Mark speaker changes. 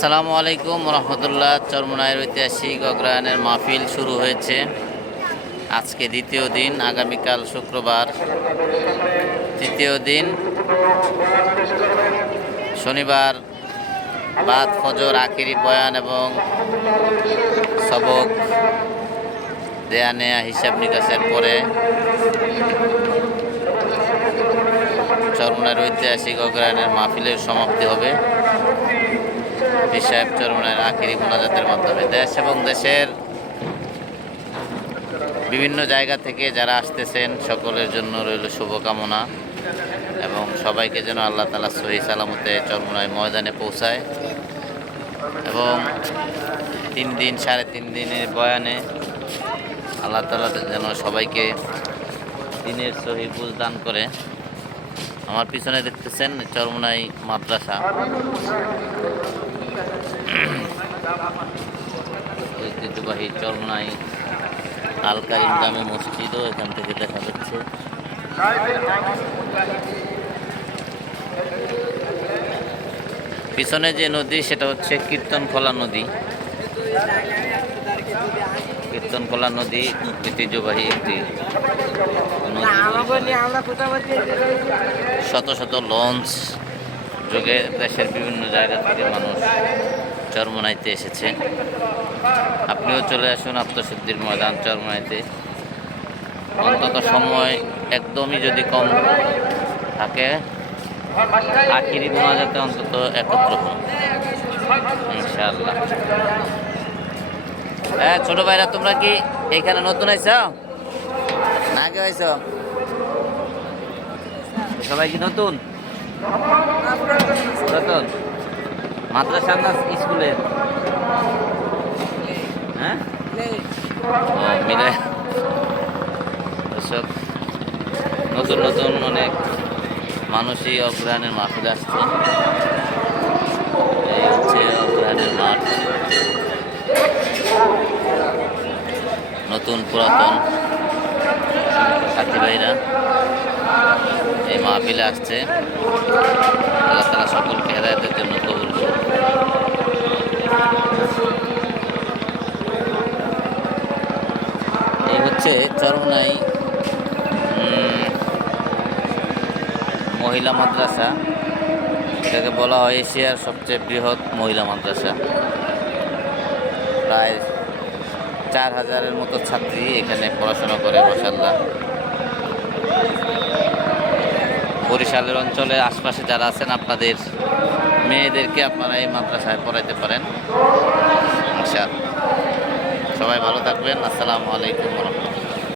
Speaker 1: আসসালামু আলাইকুম রহমতুল্লাহ। চরমনায়ের ঐতিহাসিক অগ্রহায়ণের মাহফিল শুরু হয়েছে। আজকে দ্বিতীয় দিন, আগামীকাল শুক্রবার। তৃতীয় দিন, শনিবার, বাদ ফজর, আখিরি বয়ান এবং সবক দেয়া নেয়া হিসাব নিকাশের পরে চরমনার ঐতিহাসিক অগ্রহায়ণের মাহফিলের সমাপ্তি হবে। পীর সাহেব চরমনের আখিরি মোনাজাতের মাধ্যমে দেশ এবং দেশের বিভিন্ন জায়গা থেকে যারা আসতেছেন, সকলের জন্য রইল শুভকামনা এবং সবাইকে যেন আল্লাহ তালা সহি সালামতে চরমনায় ময়দানে পৌঁছায় এবং তিন দিন, সাড়ে তিন দিনের বয়ানে আল্লাহ তালা যেন সবাইকে দিনের সহি বুঝ দান করে। আমার পিছনে দেখতেছেন চরমনাই মাদ্রাসা। ঐতিহ্যবাহী চরমনাই আল কারিম জামে মসজিদও এখান থেকে দেখা যাচ্ছে। পিছনে যে নদী, সেটা হচ্ছে কীর্তনখোলা নদী। কীর্তনখোলা নদী ঐতিহ্যবাহী একটি শত শত লঞ্চ যোগে দেশের বিভিন্ন জায়গা থেকে মানুষ চরমনাইতে এসেছে। আপনিও চলে আসুন আত্মশুদ্ধির ময়দান চরমনাইতে। অন্তত সময় একদমই যদি কম থাকে আখিরি মোনাজাতে অন্তত একত্র হন ইনশাআল্লাহ। হ্যাঁ ছোট ভাইরা তোমরা কি এখানে নতুন আইছ? না আগে আইছ। সবাই কি নতুন? পুরাতন মাদ্রাসা না স্কুলের হ্যাঁ? ও, মিলে। এসব নতুন নতুন অনেক মানুষই অগ্রহায়ণের মাঠে আসছে। এই হচ্ছে অগ্রহায়ণের মাঠ। নতুন পুরাতন সাথী ভাইরা। এই মাহফিলে আসছে। আল্লাহ তালা সকলকে হেদায়তের জন্য কবুল এই হচ্ছে চরমনাই মহিলা মাদ্রাসা। এটাকে বলা হয় এশিয়ার সবচেয়ে বৃহৎ মহিলা মাদ্রাসা। প্রায় চার হাজারের মতো ছাত্রী এখানে পড়াশোনা করে মাসাল্লাহ বরিশালের অঞ্চলে আশপাশে যারা আছেন, আপনাদের মেয়েদেরকে আপনারা এই মাদ্রাসায় পড়াইতে পারেন। সবাই ভালো থাকবেন। আসসালামু আলাইকুম রহমতুল্লাহ।